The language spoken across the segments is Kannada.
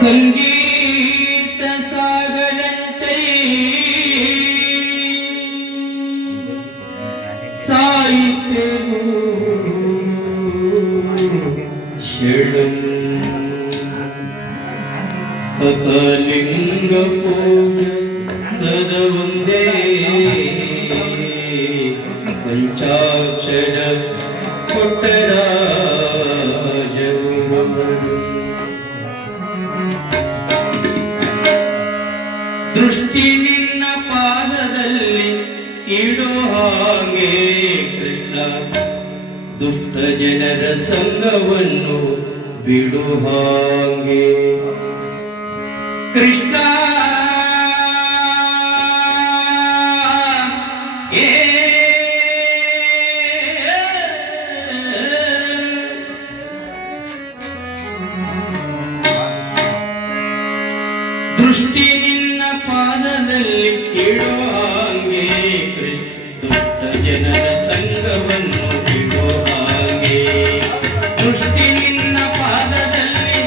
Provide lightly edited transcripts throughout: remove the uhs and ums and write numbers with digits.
ಸಂಗೀತ ಸಾಗರಂಚೈ ಸಾಹಿತ್ಯವು ಷಡಂ ತಥಲಿಂಗ ಪೂಜ ಸದವಂದೇ ಪಂಚಾಕ್ಷರ ಪುಟ್ಟರಾಜವು ದೃಷ್ಟಿ ನಿನ್ನ ಪಾದದಲ್ಲಿ ಇಡು ಹಾಗೆ ಕೃಷ್ಣ, ದುಷ್ಟ ಜನರ ಸಂಗವನ್ನು ಬಿಡು ಹಾಗೆ ಕೃಷ್ಣ. ದೃಷ್ಟಿ ನಿನ್ನ ಪಾದದಲ್ಲಿ ಇಡೋ ಹಾಗೆ ದುಷ್ಟ ಜನರ ಸಂಗವನ್ನು ಬಿಡೋ ಹಾಗೆ. ದೃಷ್ಟಿ ನಿನ್ನ ಪಾದದಲ್ಲಿ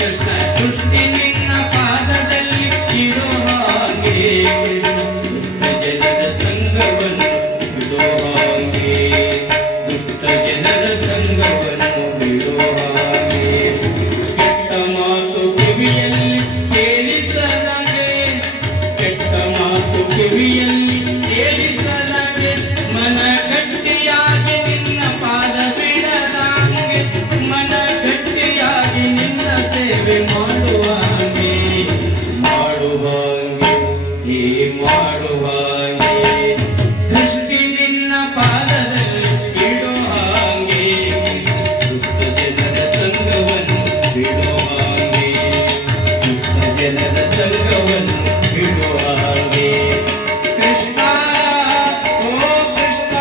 ಕೃಷ್ಣ, ದೃಷ್ಟಿ ನಿನ್ನ ಪಾದದಲ್ಲಿ ಇಡೋ ಹಾಗೆ ಕೃಷ್ಣ, ದುಷ್ಟ ಜನರ ಸಂಗವನ್ನು ಬಿಡೋ ಹಾಗೆ, ದುಷ್ಟ ಜನರ ಸಂಗವನ್ನು ಬಿಡೋ ಹಾಗೆ. ಕೆಟ್ಟ ಮಾತು ಕಿವಿಯಲ್ಲಿ ಕಿವಿಯಲ್ಲಿ ಕೇಳಿಸದಂಗೆ, ಮನ ಗಟ್ಟಿಯಾಗಿ ನಿನ್ನ ಪಾದ ಬಿಡದಂಗೆ, ಮನ ಗಟ್ಟಿಯಾಗಿ ನಿನ್ನ ಸೇವೆ ಮಾಡುವಾಗೆ ಮಾಡುವಾಗೆ ಹೇ ಮಾಡುವಾಗೆ. ದೃಷ್ಟಿ ನಿನ್ನ ಪಾದದಲ್ಲಿ ಬಿಡೋ ಹಾಗೆ ದುಷ್ಟ ಜನರ ಸಂಗವನ್ನು ಬಿಡೋ ಹಾಗೆ, ದುಷ್ಟ ಜನರ ಸಂಗವನ್ನು ಬಿಡೋ ಹಾಗೆ ಕೃಷ್ಣ. ಓ ಕೃಷ್ಣ,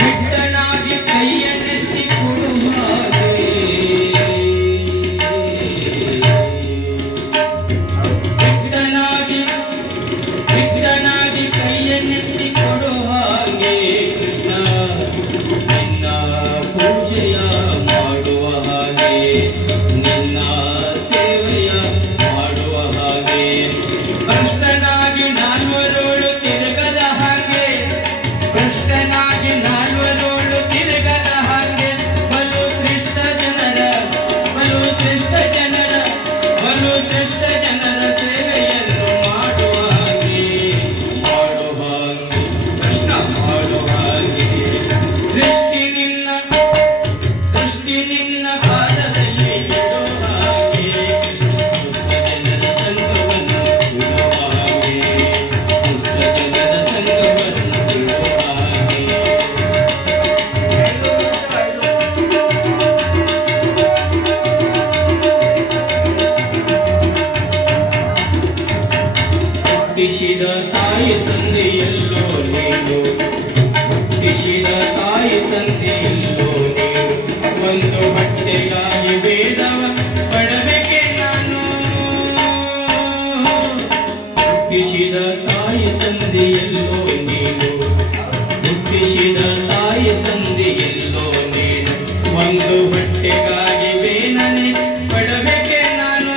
ಬಿಟ್ಟನಾಗಿ ಕೈಯನ್ನೆತ್ತಿ ಕೊಡುವಾಗೆ, ಬಿಟ್ಟನಾಗಿ ಕೈಯನ್ನೆತ್ತಿ ಕೊಡು ಹಾಗೆ ಕೃಷ್ಣ, ನಿನ್ನ ಪೂಜೆಯ ಮಾಡುವ ಹಾಗೆ, ನಿನ್ನ ಸೇವೆಯ ಮಾಡುವ ಹಾಗೆ. ಭ್ರಷ್ಟನಾಗಿ ನಾಲ್ವರೋಳು ತಿರುಗದ ಹಾಗೆ, ಭ್ರಷ್ಟನಾಗಿ ನಾಲ್ವರೋಳು ತಿರುಗದ ಹಾಗೆ, ಬಲು ಶ್ರೇಷ್ಠ ಜನರ ಬಲು ಶ್ರೇಷ್ಠ ಜನರ ಬಲು ಶ್ರೇಷ್ಠ ಜನರ ಸೇವೆಯನ್ನು ಮಾಡುವ ಹಾಗೆ ಮಾಡುವ ಹಾಗೆ ಕೃಷ್ಣ ಮಾಡುವ ಹಾಗೆ. ದೃಷ್ಟಿ ನಿನ್ನ ಪಾದದಲ್ಲಿ ಇಡೋ ಹಾಗೆ ಕೃಷ್ಣ, ದುಷ್ಟ ಜನರ ಸಂಗವನ್ನು ಬಿಡೋ ಹಾಗೆ, ದುಷ್ಟ ಜನರ ಸಂಗವನ್ನು ಬಿಡೋ ಹಾಗೆ. ಹುಟ್ಟಿಸಿದ ತಾಯಿ ತಂದೆಯಲ್ಲೋ ನೀನು, ಹುಟ್ಟಿಸಿದ ತಾಯಿ ತಂದೆಯಲ್ಲೋ ನೀನು, ಒಂದು ಹೊಟ್ಟೆಗಾಗಿ ಬೇಡವ ಪಡಬೇಕೆ ನಾನು. ಹುಟ್ಟಿಸಿದ ತಾಯಿ ತಂದೆಯಲ್ಲೋ ನೀನು, ಹುಟ್ಟಿಸಿದ ತಾಯಿ ತಂದೆಯಲ್ಲೋ ನೀನು, ಒಂದು ಹೊಟ್ಟೆಗಾಗಿ ಬೇನನೆ ಪಡಬೇಕೆ ನಾನು.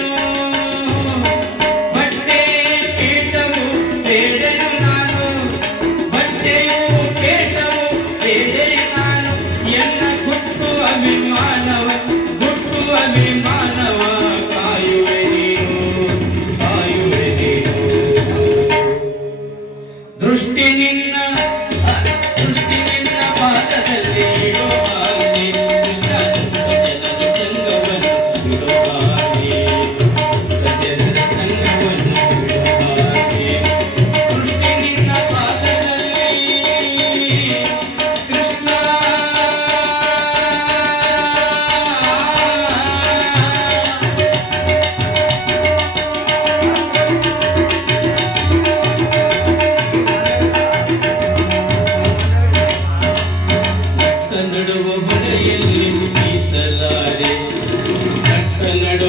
ಬಟ್ಟೆ ಕೇಟವು ಬೇಡನು ನಾನು, ಬಟ್ಟೆಯು ಕೇಟವು ಬೇಡೆನು ನಾನು, ಎನ್ನ ಗುಟ್ಟು ಅಭಿಮಾನವ ಕಾಯುವೆ ನೀನು, ಕಾಯುವೆ ನೀನು. ದೃಷ್ಟಿ ನಿನ್ನ ಪಾದದಲ್ಲಿ ಇಡೋ ಹಾಗೆ ಕೃಷ್ಣ, ದುಷ್ಟ ಜನರ ಸಂಗವನ್ನು ಬಿಡೋ ಹಾಗೆ, ದುಷ್ಟ ಜನರ ಸಂಗವನ್ನು ಬಿಡೋ ಹಾಗೆ. ದೃಷ್ಟಿ ನಿನ್ನ ಪಾದದಲ್ಲಿ ಕೃಷ್ಣ. ನಡುವ ಹೊಳೆಯಲ್ಲಿ ಈಸಲಾರೆ, ನಟ್ಟ ನಡುವ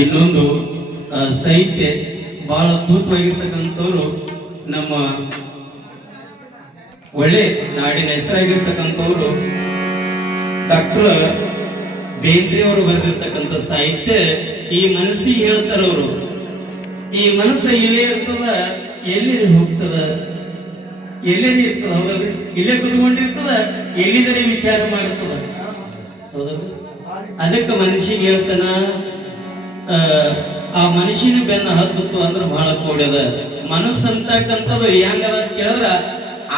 ಇನ್ನೊಂದು ಸಾಹಿತ್ಯ ಬಹಳ ಅದ್ಭುತವಾಗಿರ್ತಕ್ಕಂಥವ್ರು ನಮ್ಮ ಒಳ್ಳೆ ನಾಡಿನ ಹೆಸರಾಗಿರ್ತಕ್ಕಂಥವ್ರು ಡಾಕ್ಟರ್ ಬೇಂದ್ರೆ ಅವರು ಬರೆದಿರ್ತಕ್ಕಂಥ ಸಾಹಿತ್ಯ ಈ ಮನಸ್ಸಿಗೆ ಹೇಳ್ತಾರವರು. ಈ ಮನಸ್ಸು ಇಲ್ಲೇ ಇರ್ತದ, ಎಲ್ಲಿ ಹೋಗ್ತದ, ಎಲ್ಲೇನೇ ಇರ್ತದ, ಹೌದಲ್ರಿ? ಇಲ್ಲೇ ಕುತ್ಕೊಂಡಿರ್ತದ, ಎಲ್ಲಿದರೆ ವಿಚಾರ ಮಾಡ್ತದ, ಹೌದಲ್ರಿ? ಅದಕ್ಕೆ ಮನುಷ್ಯಗೆ ಹೇಳ್ತಾನ, ಆ ಮನುಷ್ಯನ ಬೆನ್ನ ಹತ್ತಿತ್ತು ಅಂದ್ರೆ ಬಹಳ ಕೋಡ್ಯದ. ಮನಸ್ಸು ಅಂತಕ್ಕಂಥದ್ದು ಹೆಂಗದ ಕೇಳಿದ್ರ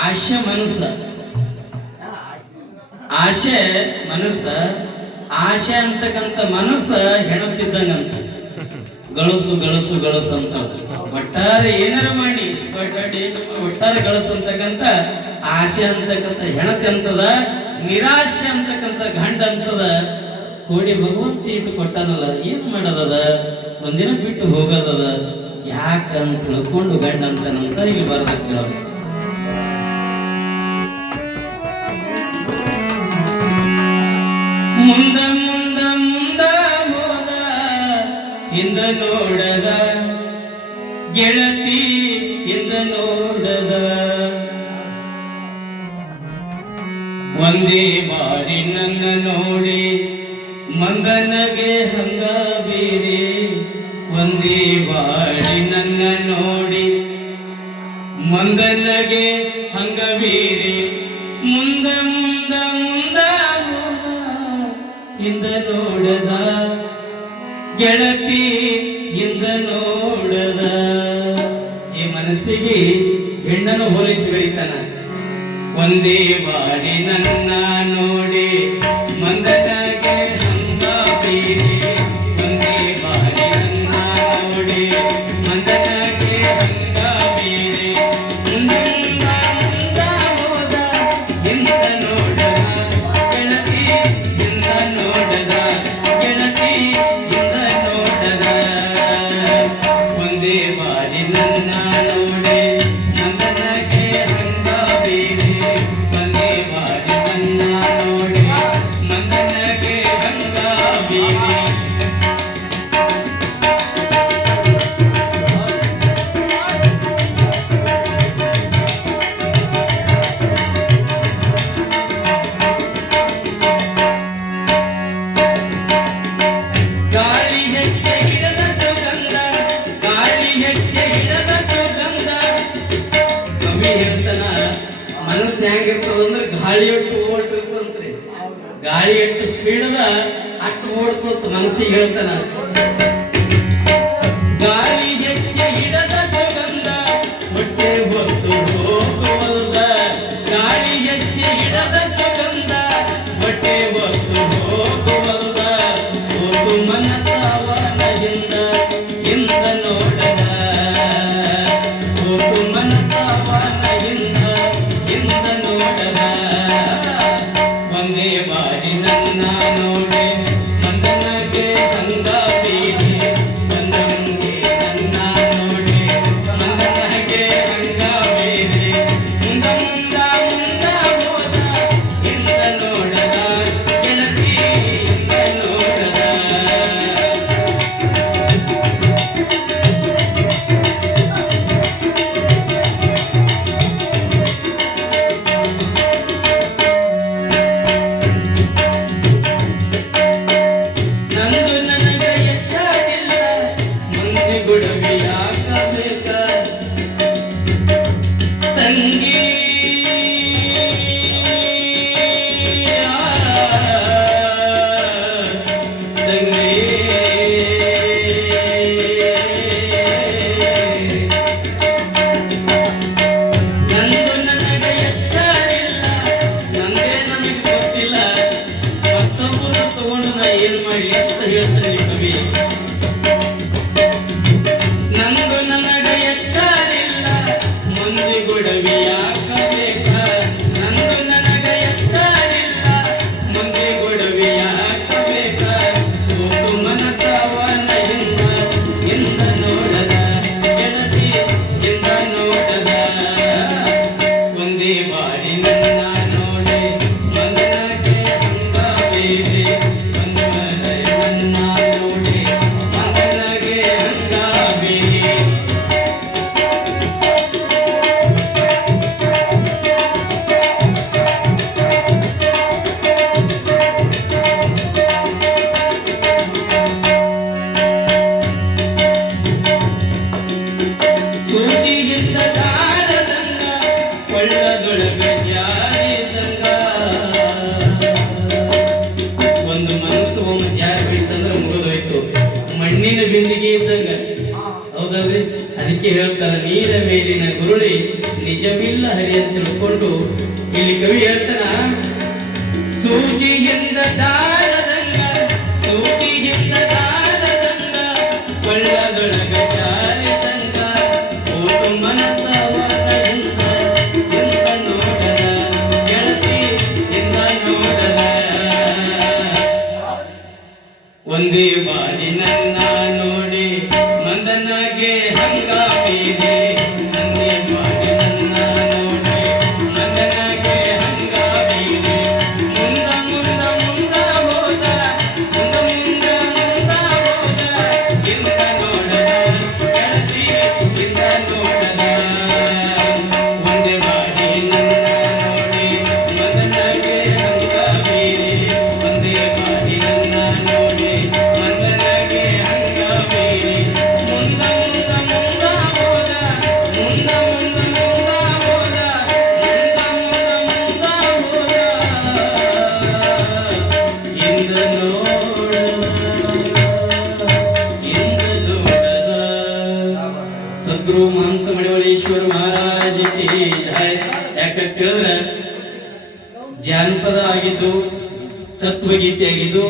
ಆಶೆ ಮನಸ್ಸ, ಆಶೆ ಮನಸ್ಸ, ಆಶೆ ಅಂತಕ್ಕಂಥ ಮನಸ್ಸ ಹೆಣತಿದ್ದಂಗಂತ ಗಳಸು ಗಳಸು ಗಳಸು ಅಂತ ಒಟ್ಟಾರೆ ಏನಾರ ಮಾಡಿ ಒಟ್ಟಾರೆ ಗಳಸು ಅಂತಕ್ಕಂಥ ಆಶೆ ಅಂತಕ್ಕಂಥ ಹೆಣತಿ ಅಂತದ, ನಿರಾಶೆ ಅಂತಕ್ಕಂಥ ಗಂಡ ಅಂತದ. ಕೋಡಿ ಭಗವಂತ ಇಟ್ಟು ಕೊಟ್ಟಾನಲ್ಲ, ಏನ್ ಮಾಡೋದದ, ಒಂದಿನ ಬಿಟ್ಟು ಹೋಗೋದದ, ಯಾಕಂತ ತಿಳ್ಕೊಂಡು ಗಂಡ ಅಂತನಂತ ಇಲ್ಲಿ ಬರದ ಕೇಳೋದು. ಮುಂದ ಮುಂದ ಮುಂದ ಹೋದ ಹಿಂದ ನೋಡದ ಗೆಳತಿ ಹಿಂದ ನೋಡದ, ಒಂದೇ ಬಾರಿ ನನ್ನ ನೋಡಿ ಮಂಗನಗೆ ಹಂಗ ಬೇರೆ, ಒಂದೇ ಬಾರಿ ನನ್ನ ನೋಡಿ ಮಂಗನಗೆ ಹಂಗ ಬೇರೆ, ಮುಂದ ಮುಂದ ಮುಂದ ಹಿಂದ ನೋಡದ ಗೆಳತಿ ಹಿಂದ ನೋಡದ. ಈ ಮನಸ್ಸಿಗೆ ಹೆಣ್ಣನ್ನು ಹೋಲಿಸಿ ಬೆಳಿತಾನ. ಒಂದೇ ಬಾರಿ ನನ್ನ ನೋಡಿ ಮಂಗನಗೆ ಹಂಗ ಬೇರೆ, ಒಂದೇ ಬಾರಿ ನನ್ನ ನೋಡಿ ಮಂಗನಗೆ ಹಂಗ ಬೇರೆ, ಮುಂದ ಮುಂದ ಹೋದ ಹಿಂದ ನೋಡದ ಗೆಳತಿ ಹಿಂದ ನೋಡದ, ಗೆಳತಿ ಹಿಂದ ನೋಡದ, ಒಂದೇ ಬಾರಿ ನನ್ನ ನೋಡಿ ಮಂಗನಗೆ ಹಂಗ ಬೇರೆ, ಒಂದೇ ಬಾರಿ ನನ್ನ ನೋಡಿ ಮಂಗನಗೆ ಹಂಗ ಬೇರೆ. ಗಾಳಿ ಹೆಜ್ಜೆ ಹಿಡದ ಸುಗಂಧ, ಗಾಳಿ ಹೆಜ್ಜೆ ಹಿಡದ ಸುಗಂಧ. ಕವಿ ಹೇಳ್ತಾನ, ಮನಸ್ಸು ಹೆಂಗಿರ್ತದ ಅಂದ್ರೆ ಗಾಳಿ ಎಷ್ಟು ಓಡಿರ್ತಂತ್ರಿ, ಗಾಳಿ ಎಷ್ಟು ಸ್ಪೀಡ್ ಅದ ಅಷ್ಟು ಓಡ್ತಂತ ಮನಸ್ಸಿಗೆ ಹೇಳ್ತಾನ. ಗಾಳಿ ಹೆಜ್ಜೆ ಹಿಡದ ಸುಗಂಧ ಹೊಟ್ಟೆ ಹೊತ್ತು ಹೋಗುವಲ್ದ, ಗಾಳಿ ಹೆಜ್ಜೆ ಹಿಡದ ಸುಗಂಧ ಹೊಟ್ಟೆ ಹೊತ್ತು ಹೋಗುವಲ್ದ, ಹೋಗು ಮನಸ್ಸವನ ಹಿಂದ ಹಿಂದ ನೋಡದ, ಹೋಗು ಮನಸ್ಸವನ ಹಿಂದ ಹಿಂದ ನೋಡದ, ಒಂದೇ ಬಾರಿ ನನ್ನ ನೋಡಿ ಮಂಗನಗೆ ಹಂಗ ಬೇರೆ, ಹೇಳ್ತಾರ ನೀರ ಮೇಲಿನ ಗುರುಳಿ ನಿಜವಿಲ್ಲ ಹರಿ ಅಂತ ತಿಳ್ಕೊಂಡು ಇಲ್ಲಿ ಕವಿ ಹೇಳ್ತಾನ ಸೂಜಿಯಿಂದ ದಾರದಂಗ ಸೂಜಿಯಿಂದ ದಾರದಂಗ ಕೊಳ್ಳದೊಳಗ ಜಾರಿ ತಂಗ ಓದು ಮನಸ್ಸವಾದ ಇಂತ ಇಂತ ನೋಡದ ಗೆಳತಿ ಇಂದ ನೋಡದ ಒಂದೇ ಬಾರಿ ನನ್ನ ನೋಡಿ ಮಂದನಗೆ ಹಂಗಾಮೀರಿ ಒಂದೇ ಬಾರಿ ನನ್ನ ನೋಡಿ ಮಂದನಗೆ ಹಂಗಾಮೀರಿ ಮುಂದ ಮುಂದ ಮುಂದ ಹೋದ ಮುಂದ ಮುಂದ ಮುಂದ ಹೋದ ಇಂದ ನೋಡದ ಗೆಳತಿ ಇಂದ ನೋಡದ ಒಂದೇ ಬಾರಿ ನನ್ನ ನೋಡಿ ಮಂದನಗೆ ಹಂಗಾಮೀರಿ ಒಂದೇ ಬಾರಿ ನನ್ನ ನೋಡಿ ಮಂದನಗೆ ಹಂಗಾಮೀರಿ ಮುಂದ ಮುಂದ ಮುಂದ ಹೋದ ಮುಂದ ಮುಂದ ಮುಂದ ಹೋದ ಮುಂದ ಮುಂದ ಮುಂದ ಹೋದ ಇಂದ ನೋಡದ ಸದ್ಗುರು ಮಹಂತ ಮಡಿವಳೇಶ್ವರ ಮಹಾರಾಜ ಕಿ ಜೈ. ಯಾಕಂತ ಹೇಳಿದ್ರೆ ಜಾನಪದ ಆಗಿದ್ದು ತತ್ವಗೀತೆ ಆಗಿದ್ದು